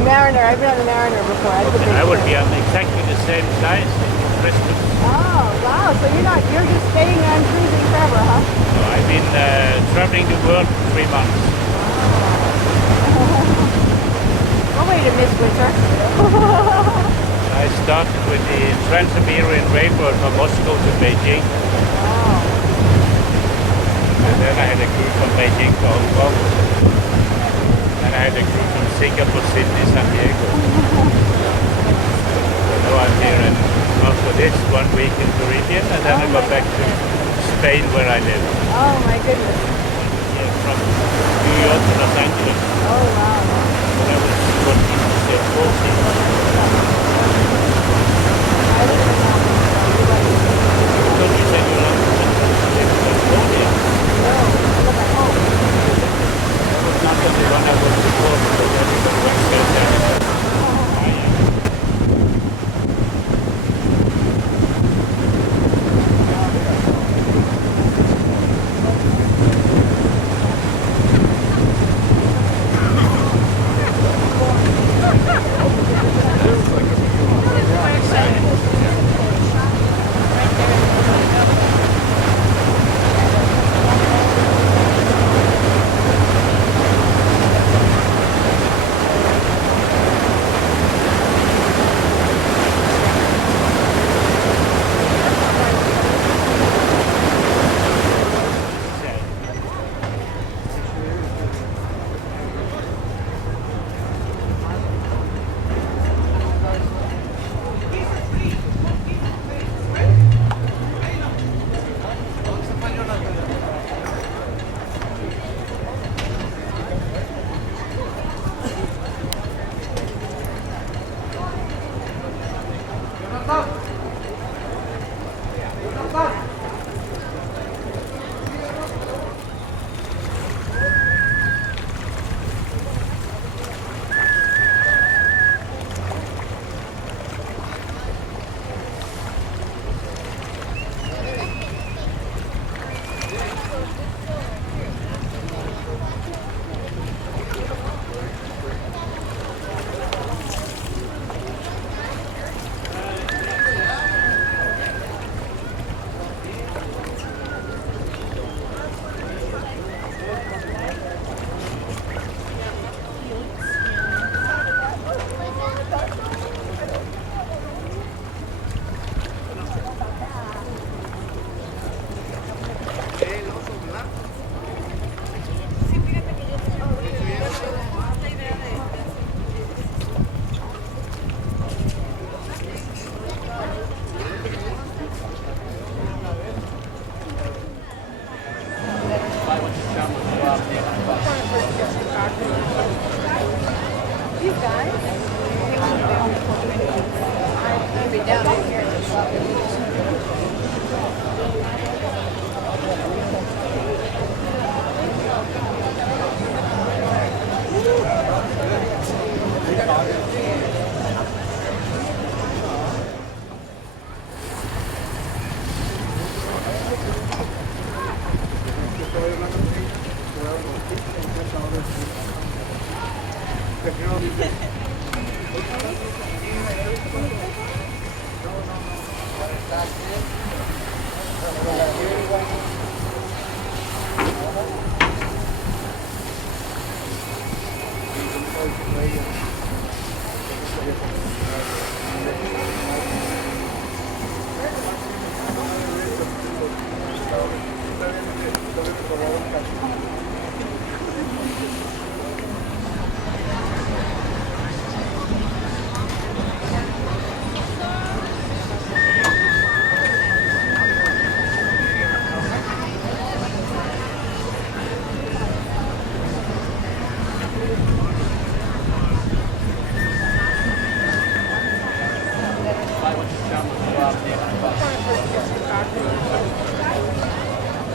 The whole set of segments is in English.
Mariner. I've been on the Mariner before. Okay. I would be on exactly the same size in Bristol. Oh, wow. So you're just staying on cruising forever, huh? So I've been traveling the world for 3 months. No way to miss winter. I started with the Trans-Siberian Railroad from Moscow to Beijing. Wow. And then I had a cruise from Beijing to Hong Kong. And I had a cruise from Singapore, Sydney, San Diego. So now I'm here, and after this, 1 week in Caribbean, and then I go back to Spain where I live. Oh my goodness. Yeah, from New York to Los Angeles. Oh wow. When I was 14. So you said you love California. No, I live at home. That was not the one I was before, because that was the West Coast area. Looks like a These guys, I'll be down in here in the shop.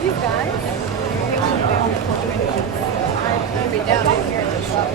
These guys, I'll be down in here in the shop.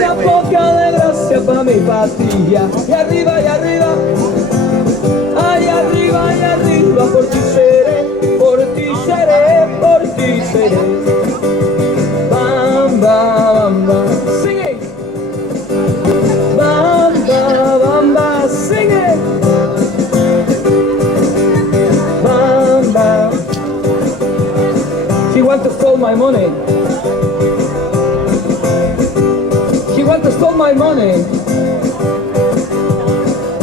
Una poca de gracia para mi patria. Y arriba, y arriba, por ti seré, por ti seré, por ti seré. Bamba, bamba, sing it. Bamba, bamba, sing it. Bamba. He want to steal my money. He want to steal my money.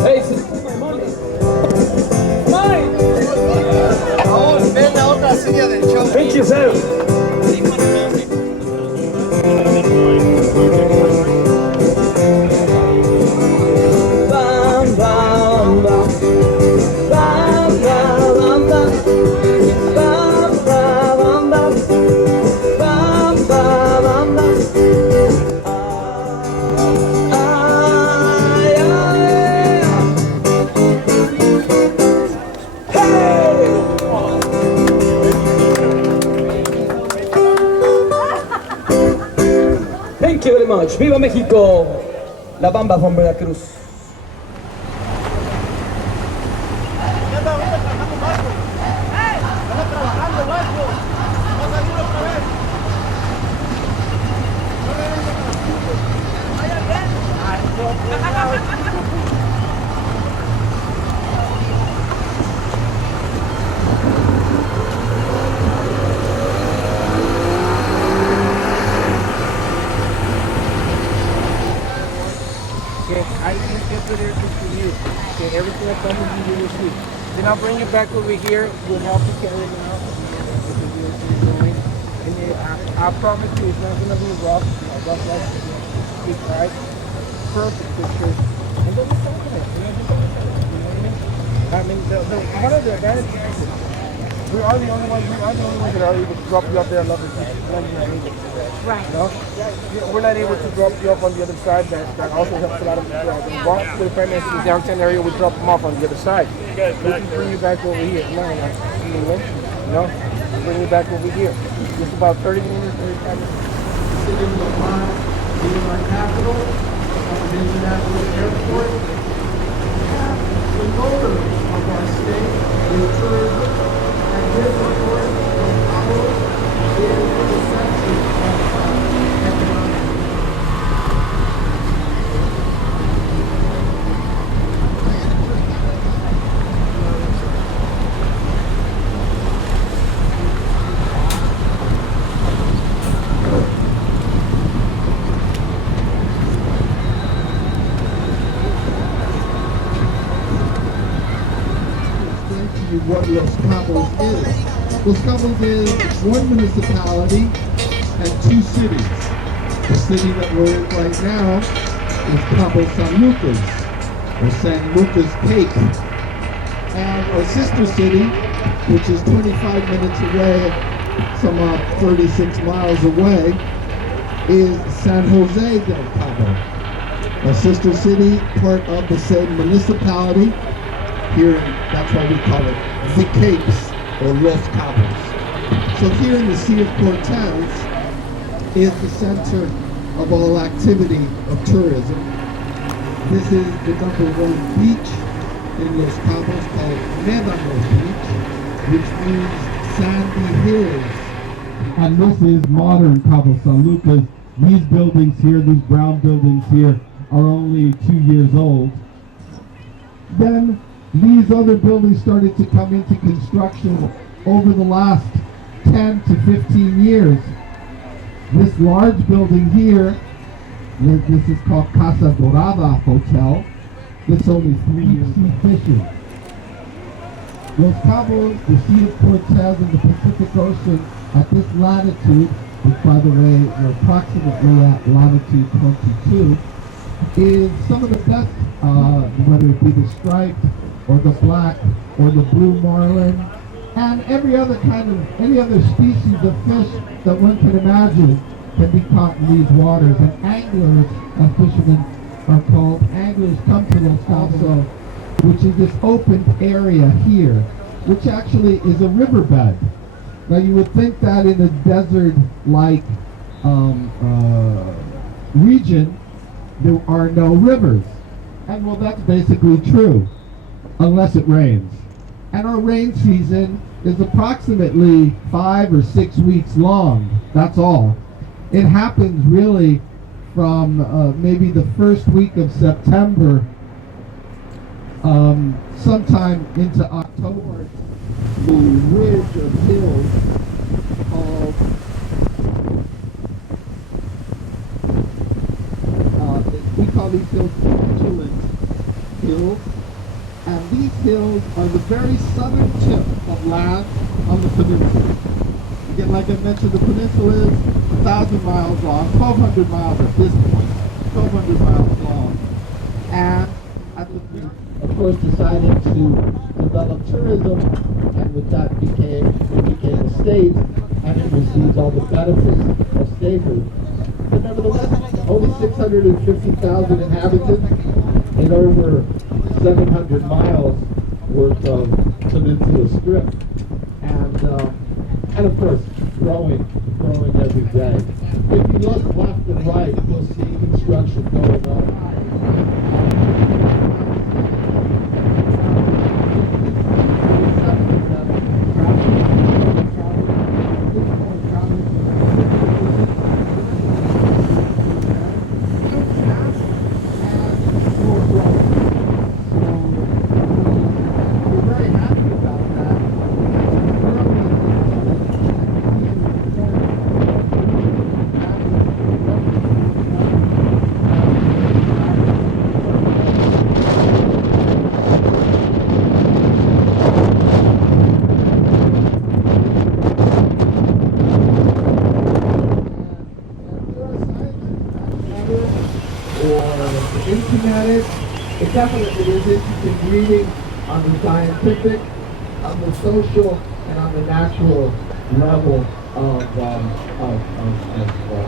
Hey, steal my money. Mine. Raúl, ven la otra silla del show. Pinch yourself. Bam, bam, bam. Bam, bam, bam, bam. Bam, bam, bam, bam. Bam, bam, bam, bam. Ay, ay. Hey! Thank you very much. Viva México. La Bamba from Veracruz. something you will see. Then I'll bring you back over here. We'll help you carry it out. And then I promise you it's not going to be rough. Rough like keep right. Perfect picture. And then we're talking it. You know what I mean? One of the advantages, we are the only ones that are able to drop you up there and love it. Right. No? We're not able to drop you off on the other side. That also helps a lot of people. Walk to the primary to the downtown area, we drop them off on the other side. We can bring you back over here. No, we'll bring you back over here. Just about 30 minutes, 35 minutes. City of Lamar, our capital, our international airport. The motor of our state is tourism, and this, of course, is Cabo is the center of economic. What Los Cabos is. Los Cabos is one municipality and two cities. The city that we're in right now is Cabo San Lucas, or San Lucas Cape. And our sister city, which is 25 minutes away, some 36 miles away, is San Jose del Cabo. Our sister city, part of the same municipality. Here, that's why we call it the Capes, or Los Cabos. So here in the Sea of Cortez is the center of all activity of tourism. This is the #1 beach in Los Cabos called Médanos Beach, which means sandy hills. And this is modern Cabo San Lucas. These buildings here, these brown buildings here, are only 2 years old. Then these other buildings started to come into construction over the last 10 to 15 years. This large building here, this is called Casa Dorada Hotel. It's only 3 years fishing. Los Cabos, the Sea of Cortez, and the Pacific Ocean at this latitude, which by the way, we're approximately at latitude 22, is some of the best, whether it be the striped, or the black, or the blue marlin, and any other species of fish that one can imagine can be caught in these waters. And anglers, as fishermen are called, anglers come to Los Cabos, which is this open area here, which actually is a riverbed. Now you would think that in a desert-like region, there are no rivers. And well, that's basically true, unless it rains. And our rain season is approximately 5 or 6 weeks long, that's all. It happens really from maybe the first week of September, sometime into October. The ridge of hills called we call these hills Vigilant Hills, and these hills are the very southern tip of land on the peninsula. Again, like I mentioned, the peninsula is 1,000 miles long, 1,200 miles at this point, 1,200 miles long, and at the of course decided to develop tourism, and with that it became a state, and it receives all the benefits of statehood. But nevertheless, only 650,000 inhabitants in over 700 miles worth of peninsula strip, and of course growing every day. If you look left and right, you'll see construction going on. definitely is interesting reading on the scientific, on the social, and on the natural level of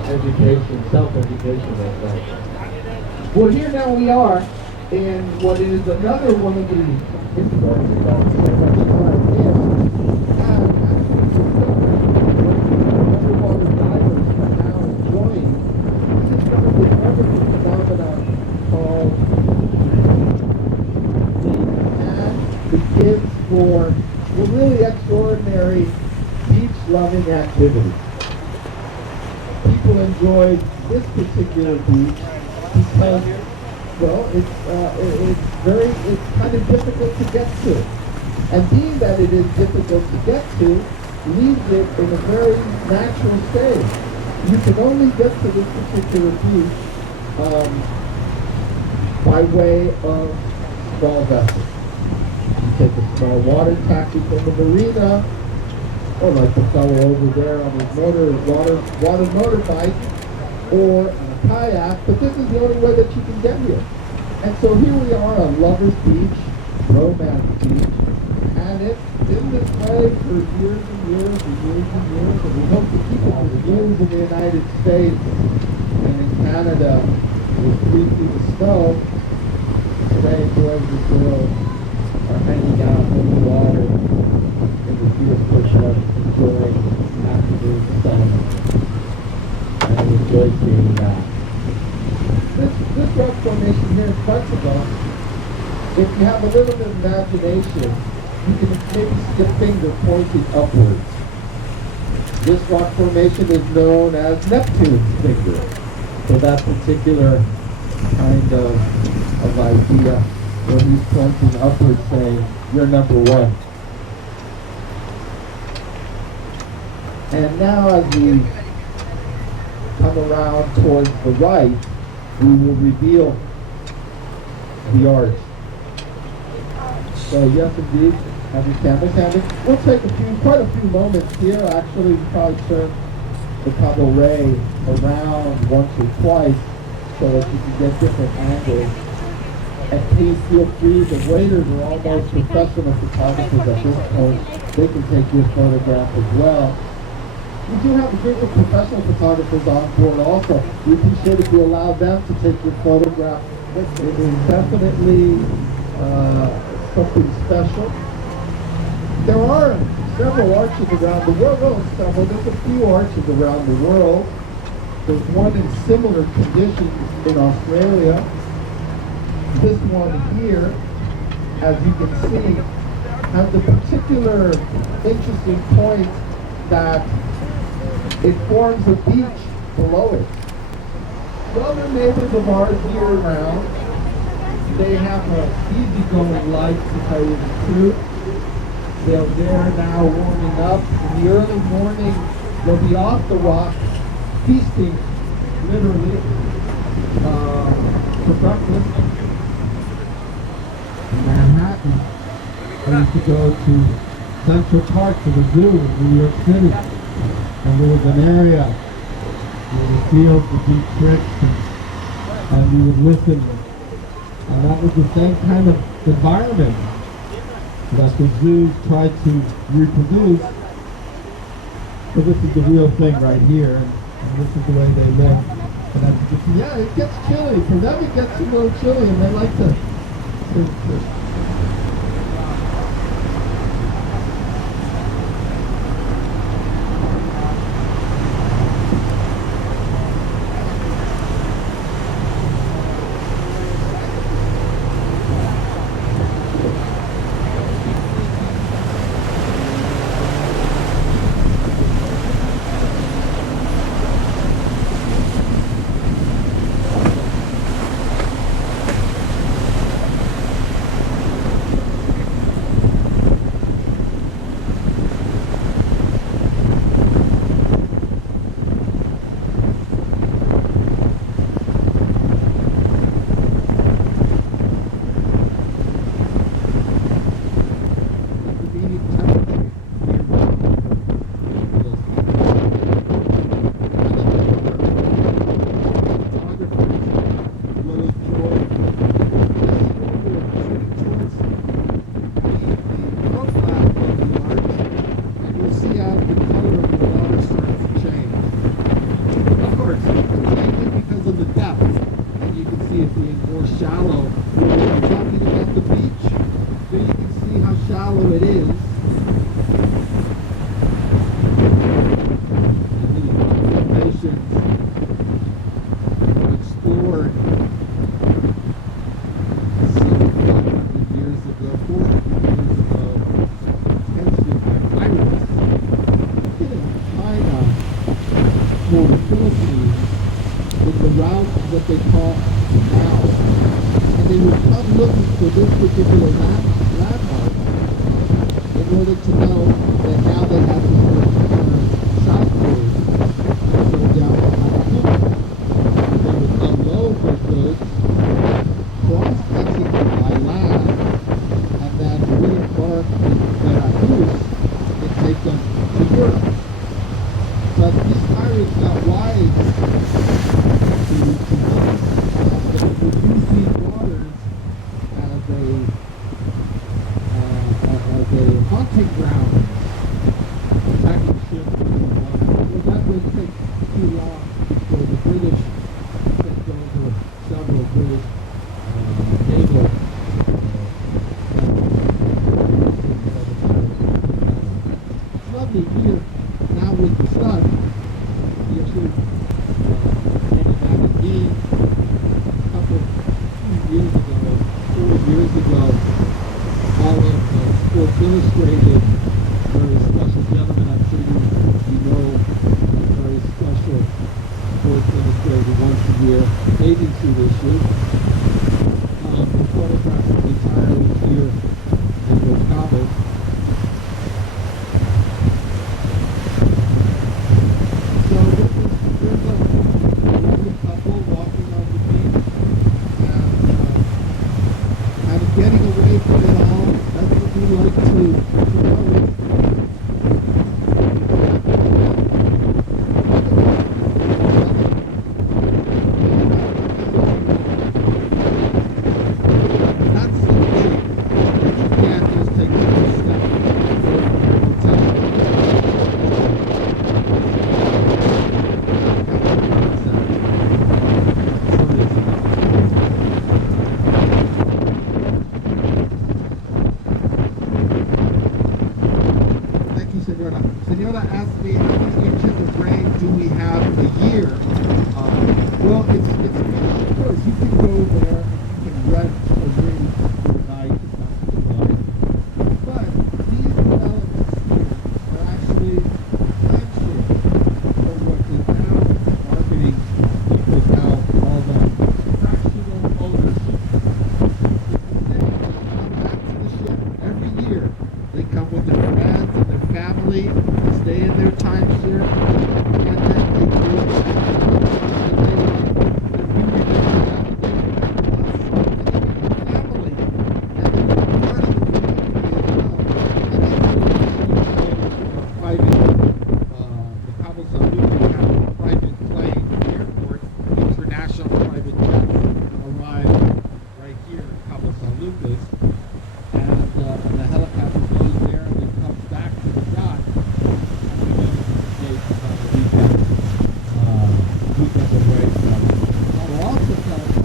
education, self-education. Well, here now we are in what is another one of the historic events so much time in, and underwater divers are now enjoying. This is one of the wonderful phenomena called the kids for really extraordinary beach-loving activity. People enjoy this particular beach because, well, it's kind of difficult to get to. And being that it is difficult to get to, leaves it in a very natural state. You can only get to this particular beach by way of small vessels. You take a small water taxi from the marina, or like the fellow over there on his water motorbike, or on a kayak, but this is the only way that you can get here. And so here we are on Lover's Beach, Romance Beach, and it's been this way for years and years and years and years, and we hope to keep it for years in the United States and in Canada with 3 feet of snow. Today, boys and girls are hanging out in the water in the Sea of Cortez, enjoying afternoon sun, and I enjoy seeing that. This rock formation here in front of us, if you have a little bit of imagination, you can maybe see a finger pointing upwards. This rock formation is known as Neptune's finger, for that particular kind of idea, where he's pointing upwards saying, you're number one. And now as we come around towards the right, we will reveal the arch. So yes, indeed, have your cameras handy. We'll take quite a few moments here. Actually, we'll probably turn the Cabo Rey around once or twice so that you can get different angles. And please feel free, the waiters are almost professional photographers at this point. They can take your photograph as well. We do have a group of professional photographers on board also. We appreciate if you allow them to take your photograph. It is definitely something special. There are several arches around the world. Well, there's a few arches around the world. There's one in similar conditions in Australia. This one here, as you can see, has a particular interesting point that it forms a beach below it. The other neighbors of ours year round, they have an easygoing life, to tell you the truth. They're now warming up. In the early morning, they'll be off the rock, feasting, literally, for breakfast. In Manhattan, I used to go to Central Park to the zoo in New York City. And there was an area where the fields would do tricks and we would listen. And that was the same kind of environment that the zoos tried to reproduce. So this is the real thing right here, and this is the way they live. And as you can see, yeah, it gets chilly. For them it gets a little chilly, and they like to take ground. Attacking ships. Well, that would take too long for the British sent over several British naval it's lovely here now with the sun. You actually getting back again a couple years ago, 4 years ago, all of the Sports Illustrated, very special gentlemen, I'm sure you know, very special Sports Illustrated once a year bathing suit issue. The photographs entirely here in Los Cabos. So this is, there's a lovely couple walking on the beach and getting away from it all. That's what we like to know. Senora asked me how many inches of rain do we have a year. Well, it's of course you can go there and you can rent a room for a night if that's what you like. But these developments here are actually timeshare for what is now marketing people now all the fractional ownership. They come back to the ship every year. They come with their friends and their family, stay in their timeshare, and then they go back and we remember them, and they remember us, and they family, and they become part of the community as well. And they private, the Cabo San Lucas have a private plane airport, international private jets arrive right here in Cabo San Lucas, and the helicopter goes there and then comes back to the yacht, and we go to the States on the weekend away from it. I'll also tell you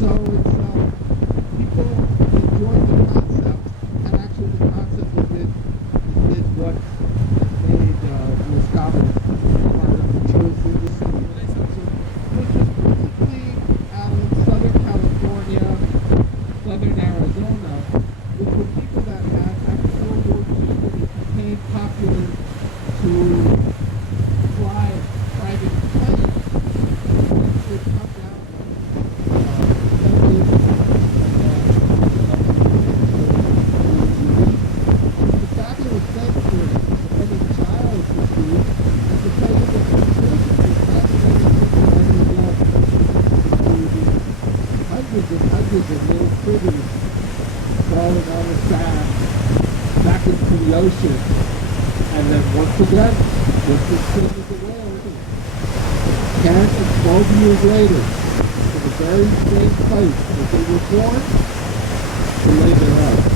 so it's people enjoy the concept, and actually the concept of it is what made Los Cabos part of the tourist industry. Which is principally out in Southern California, Southern Arizona, which were people that had after World War II when it became popular to fly private planes. Would come down the fabulous thing for any child to see, and to tell you that the tourism is fascinating people ended up hundreds and hundreds of little critters crawling on the sand back into the ocean. And then once again, just as soon as the whales, 10 and 12 years later, to the very same place that they were born, to lay their eggs.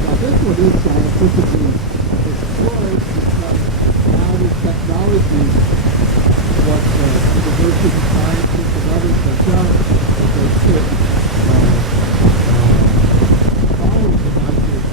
Now this one is scientifically explored because now with technology, what university scientists and others have done is they put all of the migration.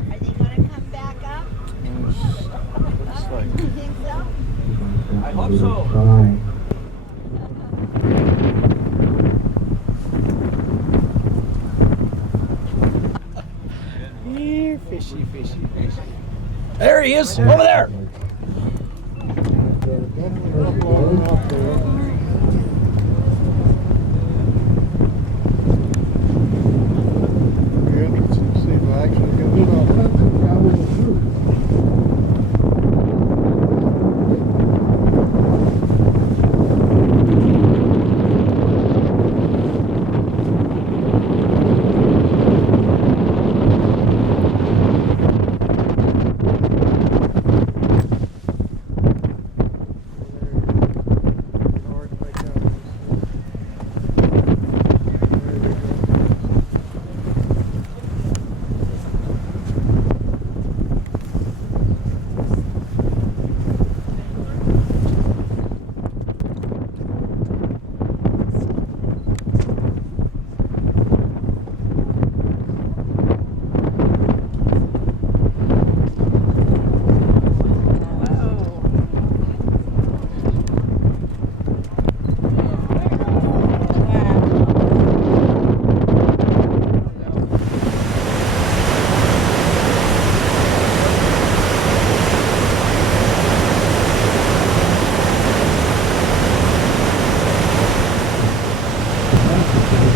Are they going to come back up? Looks like. You think so? I hope so. Fishy, fishy, fishy. There he is, over there. Be interesting to see if I actually get it on.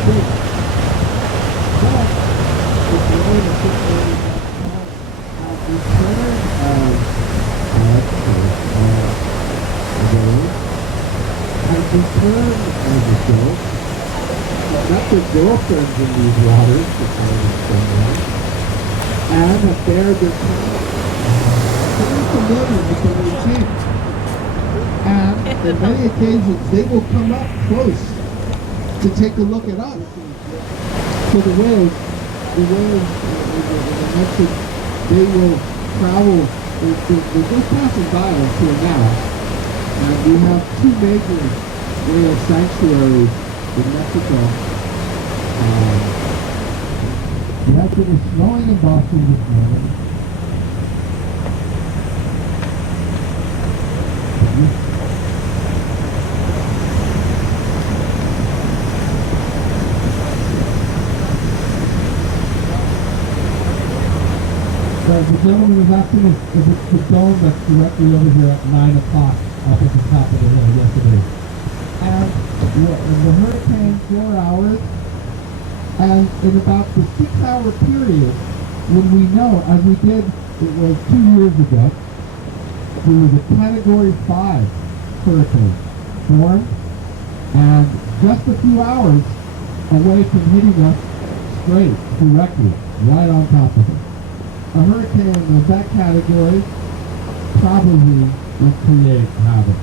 big. But if you're in a situation at return of at return of the show, not the girlfriends in these waters, to understand that, and have bared their time, very familiar with the routine. And on many occasions, they will come up close to take a look at us. So the whales, as I mentioned, they will travel, they're just passing by us here now. And we have two major whale sanctuaries in Mexico. It has been snowing in Boston this morning. The gentleman was asking if it's the dome that's directly over here at 9 o'clock up at the top of the hill yesterday. And the hurricane, 4 hours, and in about the 6-hour period, when we know, as we did, it was 2 years ago, there was a Category 5 hurricane formed, and just a few hours away from hitting us straight, directly, right on top of it. A hurricane of that category probably would create havoc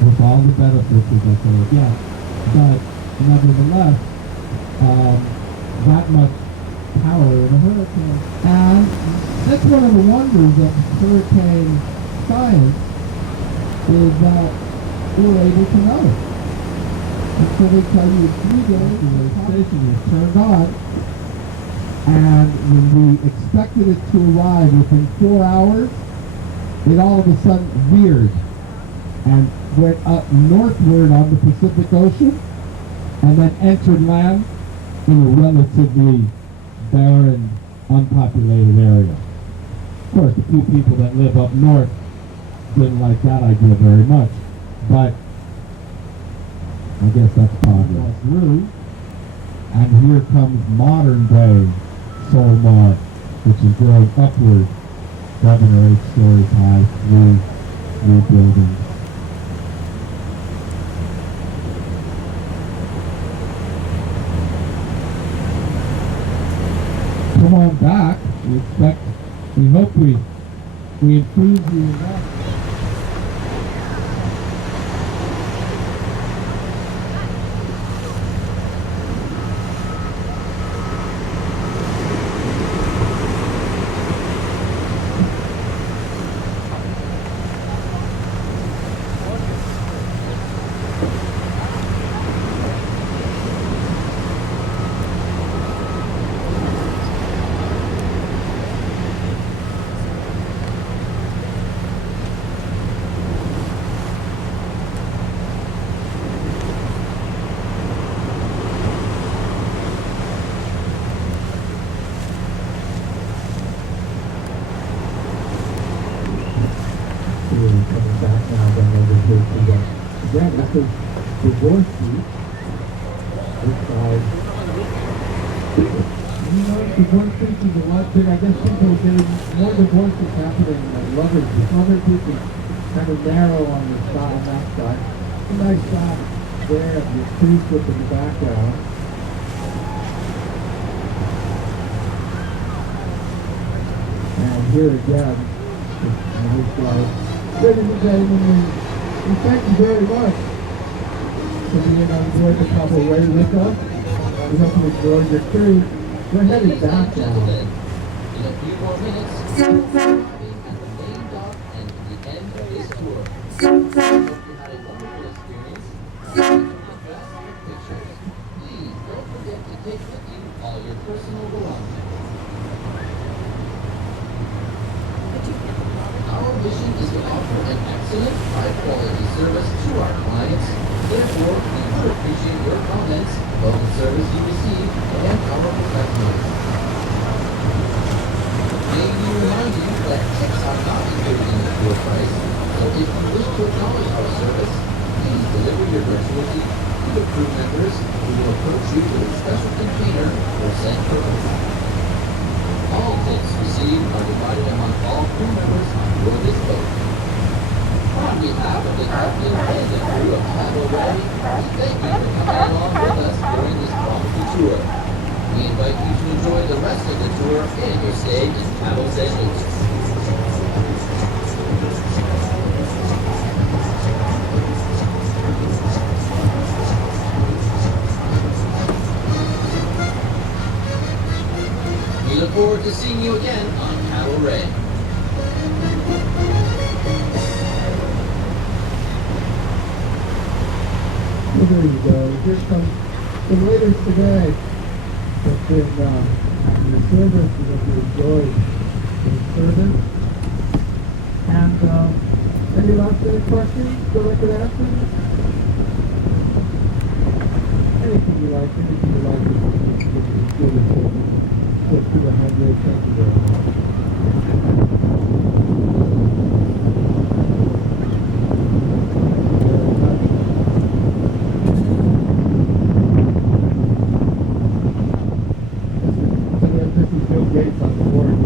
with all the benefits as I say again. But nevertheless, that much power in a hurricane. And that's one of the wonders of hurricane science is that we're able to know it. And so they tell you in 3 days the station is turned on. And when we expected it to arrive within 4 hours, it all of a sudden veered and went up northward on the Pacific Ocean and then entered land in a relatively barren, unpopulated area. Of course, the few people that live up north didn't like that idea very much, but I guess that's progress. Through, and here comes modern day Solmar, which is going upward 7 or 8 stories high through new buildings. Come on back. We hope we improve you enough. Coming back now, then over here to the, again, this is divorce beach. This side. You know, divorce beach is a lot big. I guess people are getting more divorces happening than lovers. Lovers beach is kind of narrow on the side, on that side. A nice shot there of your tree slip in the background. And here again, on this side. Ladies and gentlemen, we thank you very much for being on board the Cabo Rey with us. We hope you enjoyed your cruise. We're heading back now. In a few more minutes, we'll be at the main dock and the end of this tour. Hope you had a wonderful experience. Take pictures. Please don't forget to take with you all your personal belongings. Our mission is to offer an excellent, high-quality service to our clients. Therefore, we would appreciate your comments about the service you receive and our professionals. May we remind you that tips are not included in the tour price, so if you wish to acknowledge our service, please deliver your virtual seat The crew members who will approach you with a special container for said purpose. All tips received are divided among all crew members on board this boat. On behalf of the captain and the crew of Cabo Rey, we thank you for coming along with us during this wonderful tour. We invite you to enjoy the rest of the tour and your stay in Cabo San Lucas. We look forward to seeing you again on Cabo Rey. Well, there you go. Here comes the leaders today. That's been in the service, we hope you enjoyed the service. And any last minute questions that I could answer? Anything you like, it's good. Put to the 100. Thank you very much. This is Bill Gates on the board.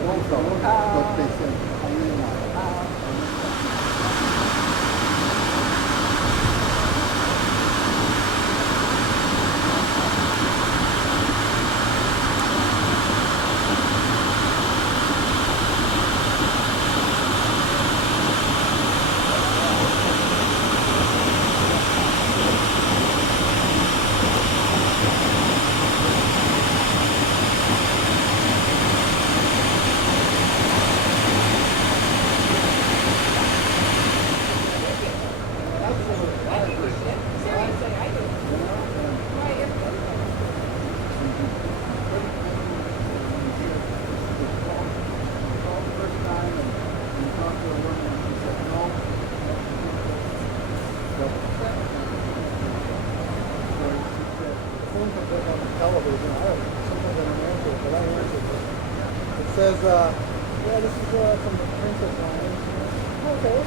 Also, but they said, I really not. Television. I don't sometimes I don't answer it, but I answered it. It says, yeah, this is from the Princess Line. Okay.